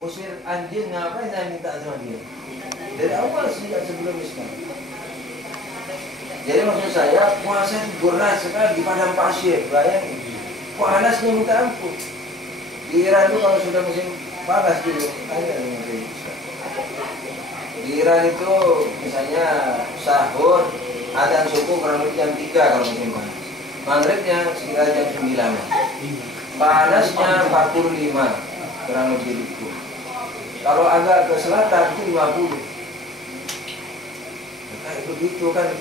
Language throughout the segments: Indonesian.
Usir anjing ngapain saya minta sama dia? Dari awal sejak sebelum Islam. Jadi maksud saya puasa berat sekali di padang pasir, bayangin. Panasnya minta ampun. Di Iran itu kalau sudah musim panas gitu, tanya dengan Islam. Di Iran itu misalnya sahur, adzan subuh kurang lebih jam 3 kalau musim panas. Maghribnya sekitar jam 9. Panasnya 45 kurang lebih itu. Kalau agak ke selatan itu 50. Nah, begitu kan.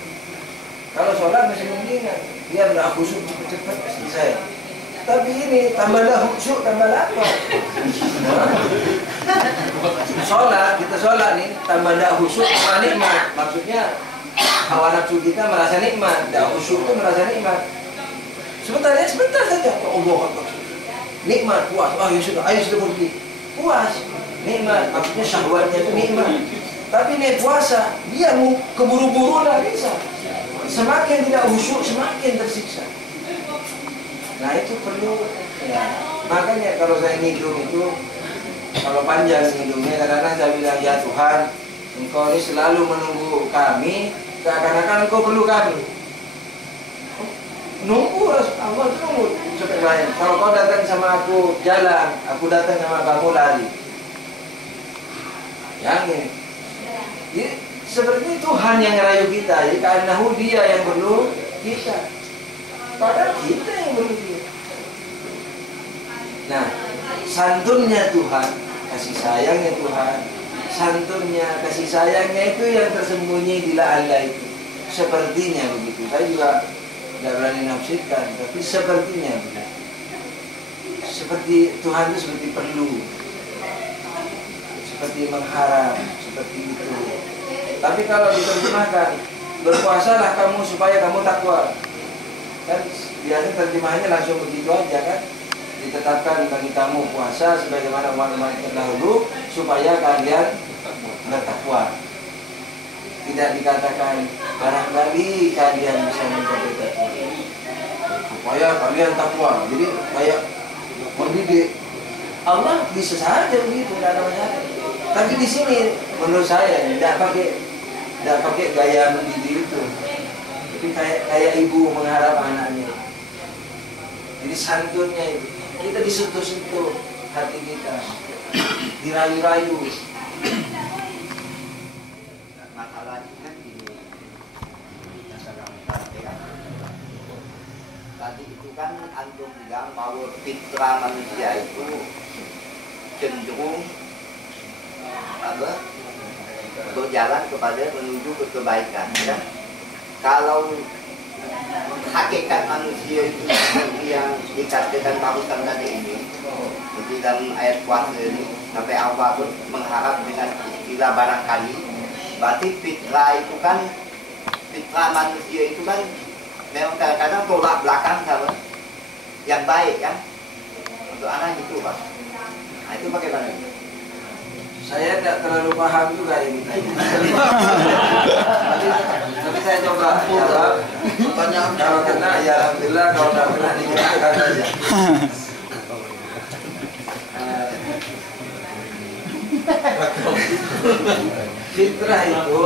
Kalau sholat masih mendingan, biar nggak khusyuk cepat istri saya. Tapi ini tambah dah khusyuk, tambah lapar. Sholat, kita sholat nih, tambah dah khusyuk, tambah nikmat. Maksudnya hawa nafsu kita merasa nikmat, dah khusyuk itu merasa nikmat. Sebentar saja. Allah nikmat, puas. Oh ya sudah, ayo sudah pergi. Puas. Nikmat, maksudnya syahwatnya itu nikmat. Tapi nih puasa, dia mau keburu-buru lah bisa. Semakin tidak khusyuk, semakin tersiksa. Nah itu perlu ya. Makanya kalau saya ngidung itu, kalau panjang ngidungnya, kadang-kadang saya bilang, ya Tuhan, Engkau ini selalu menunggu kami, seakan-akan Engkau perlu kami. Nunggu, Allah itu nunggu. Kalau kau datang sama aku jalan, aku datang sama kamu lari. Yang ini, jadi, seperti Tuhan yang ngerayu kita, jadi karena Dia yang perlu kita, padahal kita yang perlu Dia. Nah, santunnya Tuhan, kasih sayangnya Tuhan, santunnya kasih sayangnya itu yang tersembunyi di Allah itu. Sepertinya begitu. Saya juga tidak berani nafsirkan, tapi sepertinya begitu. Seperti Tuhan itu seperti perlu, seperti mengharap, seperti itu. Tapi kalau diterjemahkan, berpuasalah kamu supaya kamu takwa. Kan biasanya terjemahannya langsung begitu aja kan. Ditetapkan bagi kamu puasa sebagaimana umat-umat terdahulu supaya kalian bertakwa. Tidak dikatakan barangkali kalian bisa mencapai takwa. Supaya kalian takwa. Jadi kayak mendidik. Allah bisa saja begitu, tidak ada masalah. Tapi di sini menurut saya tidak pakai gaya mendidik itu. Tapi kayak ibu mengharap anaknya. Jadi santunnya itu kita disentuh-sentuh hati kita, dirayu-rayu. Masalahnya kan gini, tadi itu kan antum bilang bahwa fitrah manusia itu cenderung berjalan kepada menuju ke kebaikan, ya. Kalau hakikat manusia itu seperti yang dikatakan barusan tadi ini, seperti dalam ayat puasa ini, sampai Allah pun mengharap dengan istilah barangkali, berarti fitrah itu kan, fitrah manusia itu kan memang kadang-kadang tolak belakang sama yang baik kan, untuk anak itu Pak. Nah itu bagaimana? Saya tidak terlalu paham juga yang ditanya. Tapi saya coba jawab. Kalau kena ya alhamdulillah, kalau tidak kena dijelaskan saja. Fitrah itu,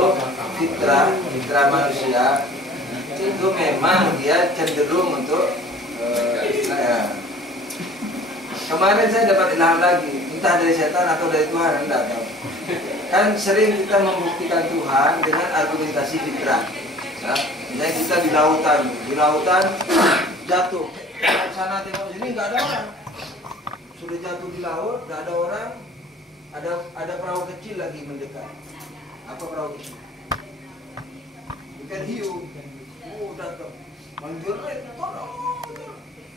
fitrah manusia itu memang dia cenderung untuk kemarin saya dapat ilham lagi, entah dari setan atau dari Tuhan, tidak tahu. Kan sering kita membuktikan Tuhan dengan argumentasi fitrah. Nah, misalnya kita di lautan jatuh, sana tengok sini nggak ada orang, sudah jatuh di laut, nggak ada orang, ada perahu kecil lagi mendekat. Apa perahu kecil? Ikan hiu. Datang, manggil, tolong.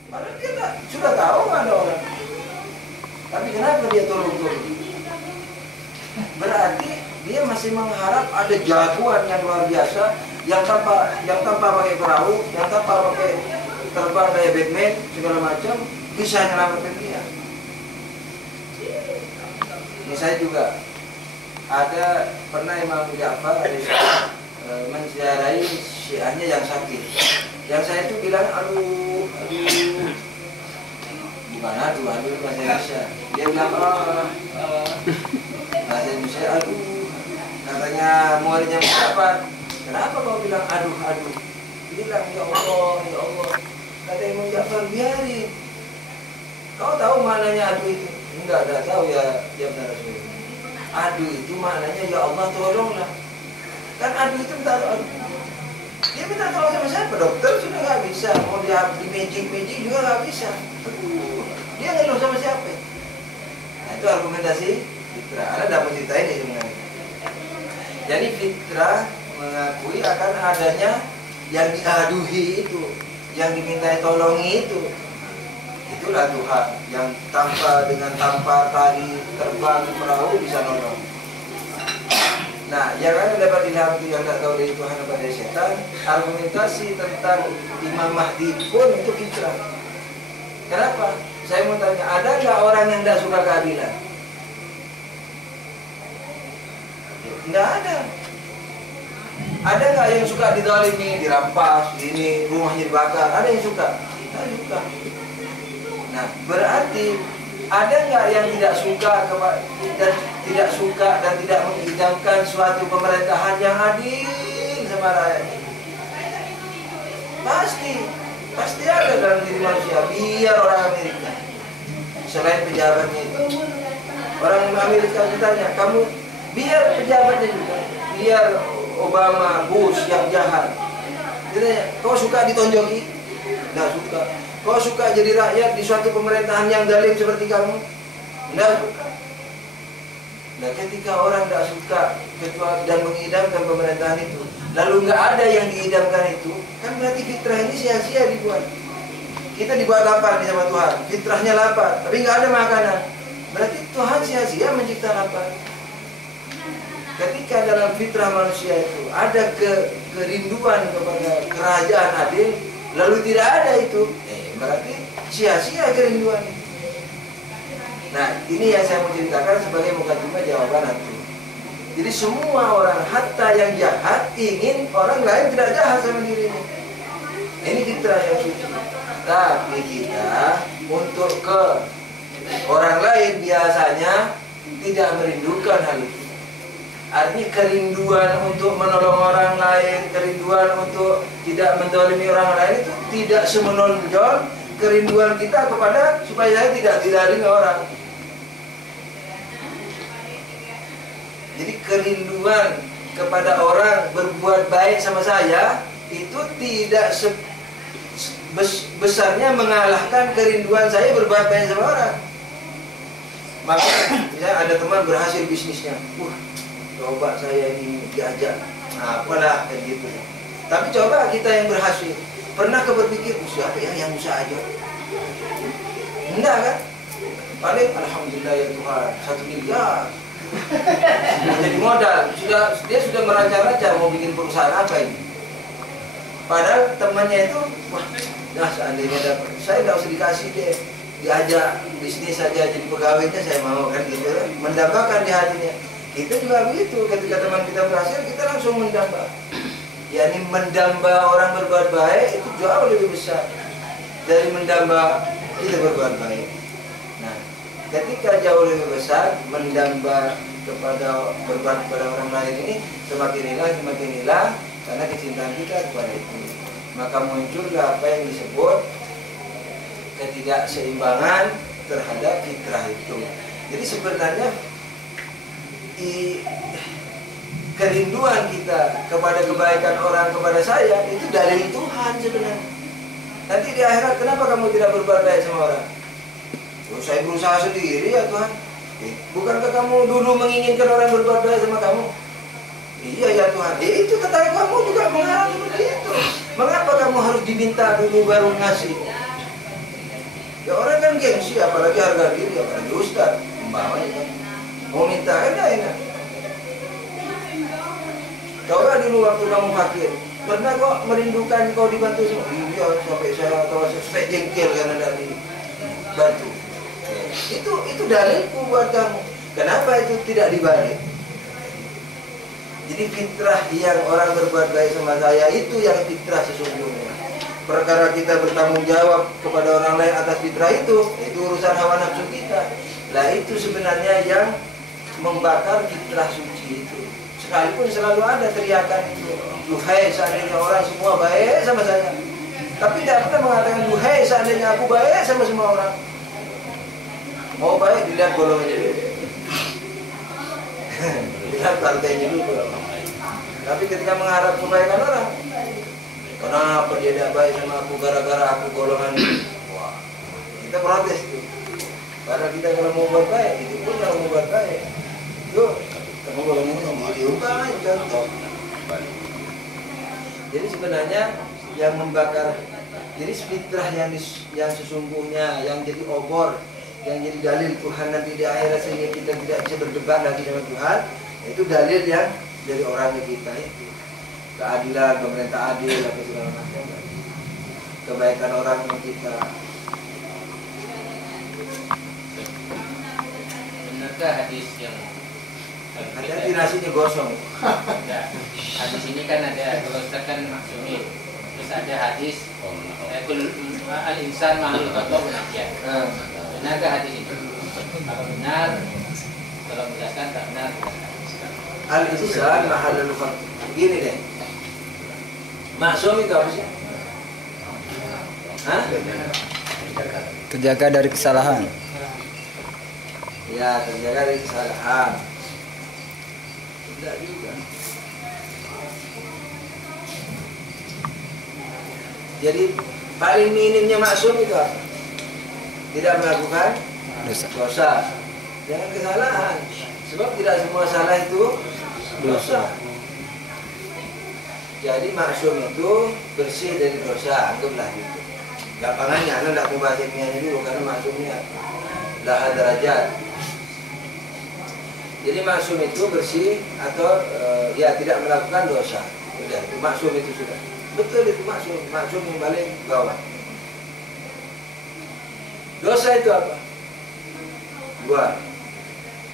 Padahal dia sudah tahu nggak ada orang. Tapi kenapa dia tolong? Berarti dia masih mengharap ada jagoan yang luar biasa yang tanpa pakai perahu, yang tanpa pakai terbang kayak Batman segala macam bisa menyelamatkan dia. Ini saya juga ada pernah Imam Ja'far menziarahi syiahnya yang sakit. Yang saya itu bilang aduh bukan aduh bahasa Indonesia. Dia bilang bahasa Indonesia aduh, katanya muridnya Mustafa, kenapa kau bilang aduh? Bilang ya Allah, kata Imam Ja'far, biarin. Kau tahu maknanya aduh itu? Enggak tahu ya benar Rasul. Aduh itu maknanya ya Allah tolonglah. Kan aduh itu minta aduh. Dia minta tolong sama siapa? Dokter sudah nggak bisa, mau dia di magic juga nggak bisa. Dia ngeluh sama siapa? Nah itu argumentasi fitrah. Anda dapat cerita ini sebenarnya. Jadi fitrah mengakui akan adanya yang diaduhi itu, yang dimintai tolongi itu. Itulah Tuhan yang dengan tanpa tali terbang perahu bisa nolong. Nah, yang akan dapat dilihat itu yang tak tahu dari Tuhan apa dari setan, argumentasi tentang Imam Mahdi pun itu fitrah. Kenapa? Saya mau tanya, ada nggak orang yang tidak suka keadilan? Nggak ada. Ada nggak yang suka dizalimi, dirampas, ini rumahnya dibakar? Ada yang suka? Tidak suka. Nah, berarti ada nggak yang tidak suka dan tidak mengidamkan suatu pemerintahan yang adil sama rakyatnya? Pasti ada dalam diri manusia. Biar orang Amerika, selain pejabatnya itu, orang Amerika ditanya, kamu biar pejabatnya juga, biar Obama, Bush yang jahat, ditanya, kau suka ditonjoki? Nggak suka. Kau suka jadi rakyat di suatu pemerintahan yang zalim seperti kamu? Tidak suka. Nah, ketika orang tidak suka kecuali dan mengidamkan pemerintahan itu, lalu nggak ada yang diidamkan itu, kan berarti fitrah ini sia-sia dibuat. Kita dibuat lapar nih sama Tuhan, fitrahnya lapar, tapi nggak ada makanan. Berarti Tuhan sia-sia mencipta lapar. Ketika dalam fitrah manusia itu ada kerinduan kepada kerajaan adil, lalu tidak ada itu, berarti sia-sia kerinduan. Nah, ini yang saya mau ceritakan sebagai mukadimah jawaban itu. Jadi semua orang, hatta yang jahat, ingin orang lain tidak jahat sama dirinya. Ini fitrah yang suci. Tapi kita untuk ke orang lain biasanya tidak merindukan hal itu. Artinya kerinduan untuk menolong orang lain, kerinduan untuk tidak menzalimi orang lain itu tidak semenonjol kerinduan kita kepada supaya saya tidak dizalimi orang. Jadi kerinduan kepada orang berbuat baik sama saya itu tidak besarnya mengalahkan kerinduan saya berbuat baik sama orang. Maka misalnya ada teman berhasil bisnisnya, coba saya ini diajak, nah, apalah kayak gitu. Tapi coba kita yang berhasil, pernah berpikir siapa yang usaha aja? Enggak kan? Paling alhamdulillah ya Tuhan 1 miliar. Jadi modal, dia sudah merancang-rancang mau bikin perusahaan apa ini. Padahal temannya itu, nah seandainya dapat, saya nggak usah dikasih deh, diajak bisnis saja jadi pegawainya saya mau kan gitu, mendambakan di hatinya. Kita juga begitu, ketika teman kita berhasil, kita langsung mendamba. yakni mendamba orang berbuat baik itu jauh lebih besar dari mendamba kita berbuat baik. Nah, ketika jauh lebih besar mendamba kepada berbuat kepada orang lain ini semakin hilang karena kecintaan kita kepada itu. Maka muncullah apa yang disebut ketidakseimbangan terhadap fitrah itu. Jadi sebenarnya kerinduan kita kepada kebaikan orang kepada saya itu dari Tuhan sebenarnya. Nanti di akhirat kenapa kamu tidak berbuat baik sama orang? Oh, saya berusaha sendiri ya Tuhan. Bukankah kamu dulu menginginkan orang berbuat baik sama kamu? Iya ya Tuhan. Itu tetangga kamu juga mengalami seperti itu. Mengapa kamu harus diminta dulu baru ngasih? Ya orang kan gengsi, apalagi harga diri, apalagi ustaz, membawanya. Mau minta enak. Coba dulu waktu kamu fakir, pernah kok merindukan kau dibantu semua? Iya, sampai saya sampai jengkel karena tidak dibantu. Itu dalilku buat kamu. Kenapa itu tidak dibalik? Jadi fitrah yang orang berbuat baik sama saya itu yang fitrah sesungguhnya. perkara kita bertanggung jawab kepada orang lain atas fitrah itu urusan hawa nafsu kita. Lah itu sebenarnya yang membakar fitrah suci itu. Sekalipun selalu ada teriakan itu, duhai seandainya orang semua baik sama saya, tapi tidak pernah mengatakan duhai seandainya aku baik sama semua orang. Mau baik dilihat golongannya dulu, dilihat partainya dulu. Tapi ketika mengharap kebaikan orang, kenapa dia tidak baik sama aku gara-gara aku golongan ini? Wah, kita protes tuh. Karena kita kalau mau buat baik, itu pun kalau mau buat baik, yuk kamu golongan ini diubah contoh. Jadi sebenarnya yang membakar, jadi fitrah yang sesungguhnya, yang jadi obor, yang jadi dalil Tuhan nanti di akhirat sehingga kita tidak bisa berdebat lagi dengan Tuhan, itu dalil yang dari orangnya kita itu. Keadilan, pemerintah adil, apa segala macam. Kebaikan orangnya kita. Benarkah hadis yang Hati-hati nasinya gosong. ya, hadis ini kan ada, kalau Ustaz kan maksumi, terus ada hadis al-insan ma'al qadar najiat. Benarkah hadis itu? Kalau benar, kalau menjelaskan, tak benar. Al-insan ma'al qadar. Gini deh. Maksum itu apa sih? Hah? Terjaga dari kesalahan. Ya, terjaga dari kesalahan. Tidak juga. Jadi paling minimnya maksum itu apa? Tidak melakukan dosa. Jangan kesalahan. Sebab tidak semua salah itu dosa. Jadi maksum itu bersih dari dosa, anggaplah gitu. Gampangannya, anda tidak mau bahas ilmiahnya dulu karena maksumnya laha derajat. Jadi maksum itu bersih atau ya tidak melakukan dosa. Sudah, itu maksum itu sudah. Betul itu maksum, maksum yang paling bawah. Dosa itu apa? Dua,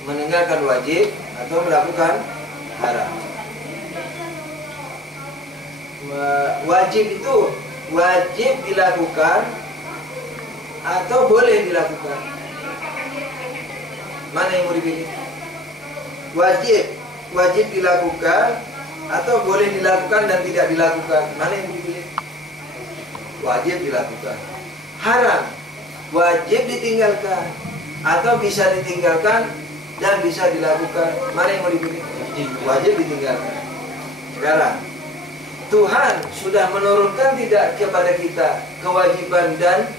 meninggalkan wajib atau melakukan haram. Wajib itu wajib dilakukan atau boleh dilakukan. Mana yang mau dipilih? Wajib dilakukan atau boleh dilakukan dan tidak dilakukan. Mana yang mau dipilih? Wajib dilakukan. Haram, wajib ditinggalkan atau bisa ditinggalkan dan bisa dilakukan. Mana yang mau dipilih? Wajib ditinggalkan. Sekarang Tuhan sudah menurunkan tidak kepada kita kewajiban dan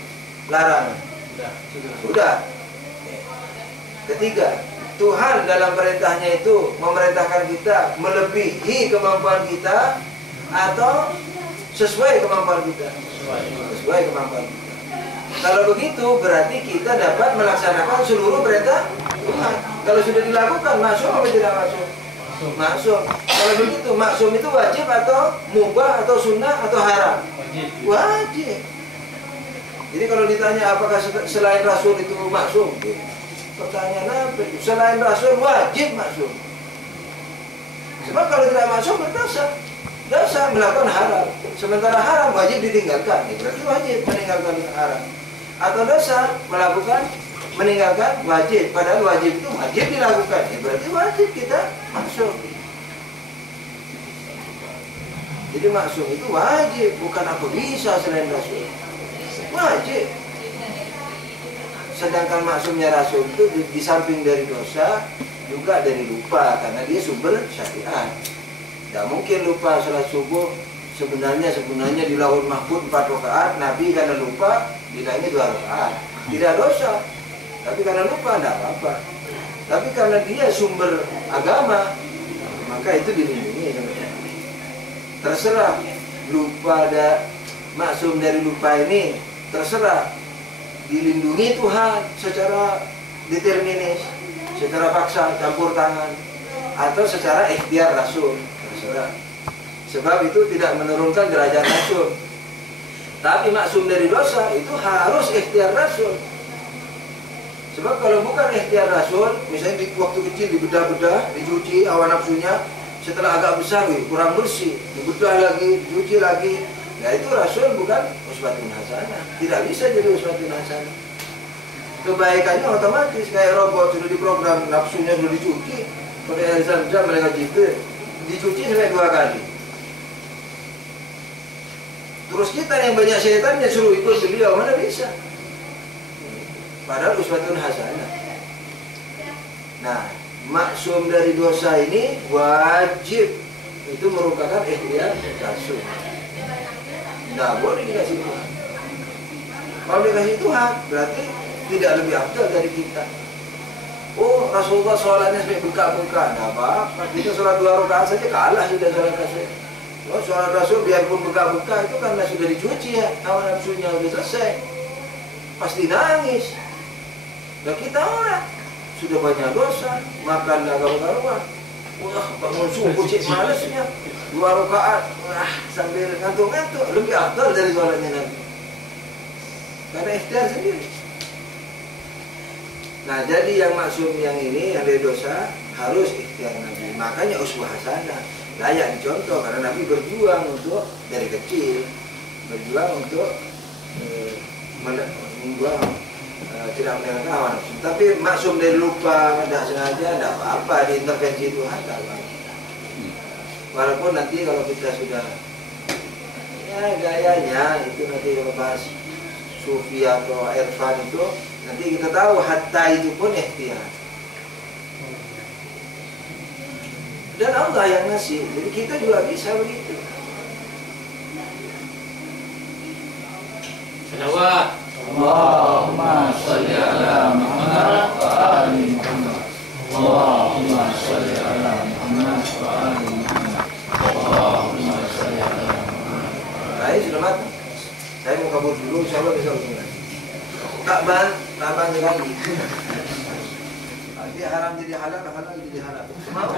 larangan? Sudah. Ketiga, Tuhan dalam perintahnya itu memerintahkan kita melebihi kemampuan kita atau sesuai kemampuan kita? Sesuai kemampuan kita. Kalau begitu berarti kita dapat melaksanakan seluruh perintah Tuhan. Kalau sudah dilakukan, masuk atau tidak masuk? Maksum. Kalau begitu, maksum itu wajib atau mubah atau sunnah atau haram? Wajib. Jadi kalau ditanya apakah selain Rasul itu maksum? Pertanyaan apa itu? Selain Rasul wajib maksum. Sebab kalau tidak maksum berdosa. Dosa melakukan haram. Sementara haram wajib ditinggalkan. Berarti wajib meninggalkan haram. Atau dosa melakukan meninggalkan wajib, padahal wajib itu wajib dilakukan, berarti wajib kita maksum. Jadi maksum itu wajib, bukan apa bisa selain Rasul. Wajib. Sedangkan maksumnya Rasul itu di samping dari dosa juga dari lupa, karena dia sumber syariat. Tidak mungkin lupa salat subuh. Sebenarnya di Lauhul Mahfuz 4 rakaat, Nabi karena lupa bilangnya 2 rakaat. Tidak dosa. Tapi karena lupa tidak apa-apa. Tapi karena dia sumber agama, maka itu dilindungi. Terserah lupa ada maksum dari lupa ini, terserah dilindungi Tuhan secara determinis, secara paksa campur tangan, atau secara ikhtiar Rasul, terserah. Sebab itu tidak menurunkan derajat Rasul. Tapi maksum dari dosa itu harus ikhtiar Rasul. Sebab kalau bukan ikhtiar Rasul, misalnya di waktu kecil dibedah-bedah, dicuci hawa nafsunya, setelah agak besar kurang bersih, dibedah lagi, dicuci lagi. Nah itu Rasul bukan uswatun hasanah. Tidak bisa jadi uswatun hasanah. Kebaikannya otomatis kayak robot sudah diprogram, nafsunya sudah dicuci, pakai air zam-zam mereka Jibril, dicuci sampai 2 kali. Terus kita yang banyak syaitannya suruh ikut beliau, mana bisa? Padahal uswatun hasanah. Nah, maksum dari dosa ini wajib, itu merupakan ikhtiar Rasul. Tidak boleh dikasih Tuhan. Kalau dikasih Tuhan, berarti tidak lebih afdal dari kita. Oh, Rasulullah sholatnya sampai bengkak-bengkak, tidak apa-apa. Kita sholat 2 rakaat saja kalah sudah sholat Rasul. Oh, sholat Rasul biarpun bengkak-bengkak itu karena sudah dicuci ya, hawa nafsunya sudah selesai. Pasti nangis. Dan kita orang sudah banyak dosa, makanlah karuan. Wah, bangun subuh cik malesnya. 2 rakaat, wah, sambil ngantuk-ngantuk, lebih afdal dari sholatnya Nabi. Karena ikhtiar sendiri. Nah, jadi yang maksum yang ini, yang dari dosa, harus ikhtiar Nabi. Makanya uswah hasanah layak dicontoh, karena Nabi berjuang untuk dari kecil, berjuang untuk membuang tidak mendengarkan hawa nafsu. Tapi maksum dari lupa, tidak sengaja, tidak apa-apa, diintervensi Tuhan. Walaupun nanti kalau kita sudah ya gayanya itu nanti kalau bahas sufi atau irfan itu, nanti kita tahu hatta itu pun ikhtiar. Dan Allah yang ngasih, jadi kita juga bisa begitu. Salawat. Allahumma sholli ala Muhammad wa ali Muhammad. Allahumma sholli ala Muhammad wa ali Muhammad. Allahumma sholli ala Muhammad. Nah, ini sudah matang. Saya mau kabur dulu, insya Allah besok mulai. Tak ban lagi. Dia haram jadi halal, halal jadi haram. Mau?